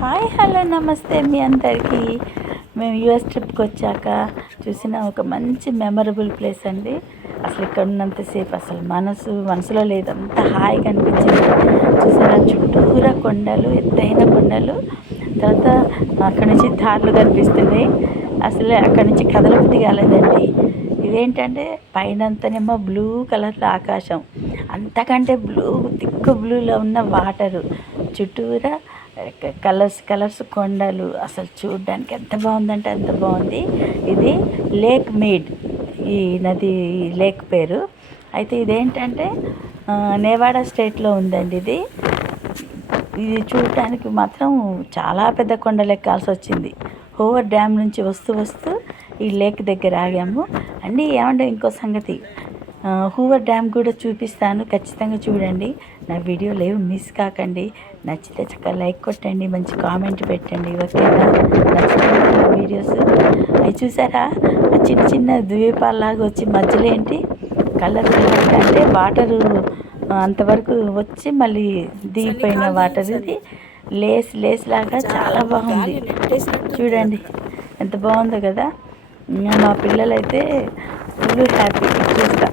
Hi hello నమస్తే మీ అందరికీ. మేము యూఎస్ ట్రిప్కి వచ్చాక చూసిన ఒక మంచి మెమరబుల్ ప్లేస్ అండి. అసలు ఇక్కడ ఉన్నంతసేపు అసలు మనసులో లేదు, అంత హాయిగా అనిపించింది. చూసారా, చుట్టూరా కొండలు, ఎత్తైన కొండలు. తర్వాత అక్కడ నుంచి దారులు కనిపిస్తున్నాయి. అసలు అక్కడ నుంచి కదలబుద్ధి కాలేదండి. ఇదేంటంటే పైనంతనేమో బ్లూ కలర్లో ఆకాశం, అంతకంటే థిక్ బ్లూలో ఉన్న వాటరు, చుట్టూరా కలర్స్ కొండలు. అసలు చూడడానికి ఎంత బాగుందంటే అంత బాగుంది. ఇది లేక్ మీడ్, ఈ నది లేక్ పేరు. అయితే ఇదేంటంటే నేవాడా స్టేట్లో ఉందండి. ఇది చూడటానికి మాత్రం చాలా పెద్ద కొండలు ఎక్కాల్సి వచ్చింది. హోవర్ డ్యామ్ నుంచి వస్తూ ఈ లేక్ దగ్గర ఆగాము అండి. ఏమంటే ఇంకో సంగతి, హూవర్ డ్యామ్ కూడా చూపిస్తాను, ఖచ్చితంగా చూడండి. నా వీడియోలు ఏమి మిస్ కాకండి. నచ్చితే చక్కగా లైక్ కొట్టండి, మంచి కామెంట్ పెట్టండి, ఓకేనా? నచ్చుతుంది నా వీడియోస్. అవి చూసారా, చిన్న చిన్న ద్వీపాల్లాగా వచ్చి మధ్యలో ఏంటి కలర్ అంటే వాటరు అంతవరకు వచ్చి మళ్ళీ దిగిపోయిన వాటర్. ఇది లేస్ లాగా చాలా బాగుంది. చూడండి ఎంత బాగుందో కదా. మా పిల్లలైతే ఫుల్ హ్యాపీ చూస్తా.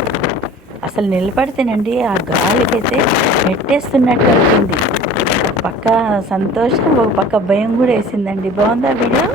అసలు నిలబడితేనండి ఆ గాలికైతే నెట్టేస్తున్నట్టు అవుతుంది. ఒక పక్క సంతోషం, ఒక పక్క భయం కూడా వేసిందండి. బాగుందా వీడియో?